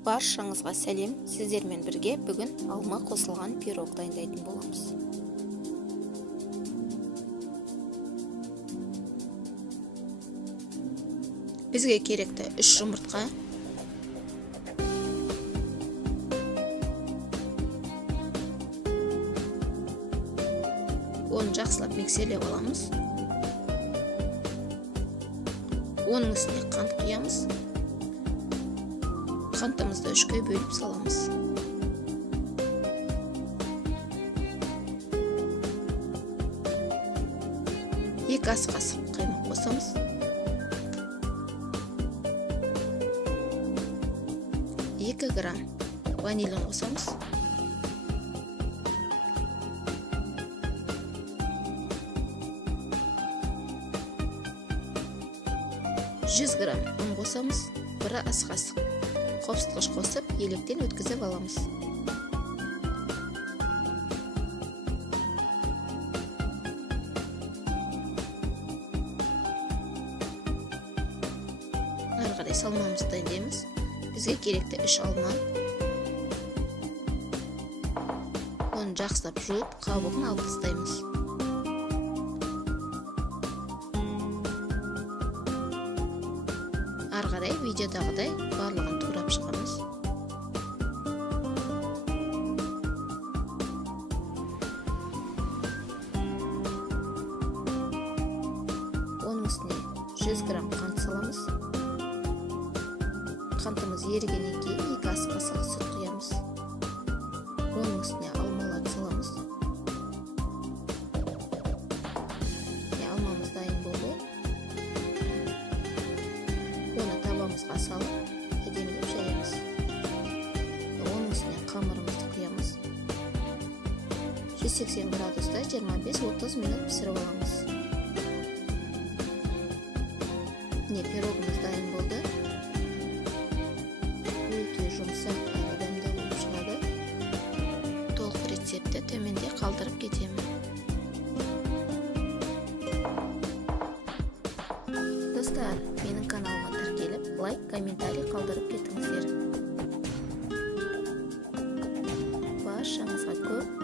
Баршаңызға сәлем. Сіздермен бірге бүгін алма қосылған пирог дайындайтын боламыз. Бізге керекті 3 жұмыртқа, оны жақсылап миксерлеп аламыз. Оның үстіне қант құямыз. Қантымызды 3-ке бөліп саламыз. Екі ас қасық қаймақ қосамыз. 2 грамм ванилин қосамыз. 100 грамм ұн қосамыз. 1 ас қасық қопсытқыш қосып, електен өткізіп аламыз. Ары қарай салмамызды дайындаймыз. Бізге керекті 3 алма. Оны жақсылап жуып, қабығын алып тастаймыз. Ары қарай видеодағыдай барлығын турап шығамыз. Оның үстіне 100 грамм қант саламыз. Қантымыз ерігеннен кейін 2 ас қасық сүт құямыз. Оның үстіне алмаларды саламыз. Алмамыз дайын болды. Оны табамызға салып, әдемілеп жаямыз. Оның үстіне қамырымызды құямыз. 180 градуста 25-30 минут пісіріп аламыз. Пирогымыз дайын болды. Өте жұмсақ әрі дәмді болып шығады. Толық рецепті төменде қалдырып кетемін. Достар, менің каналыма тіркеліп, лайк, комментарий қалдырып кетіңіздер. Баршаңызға көп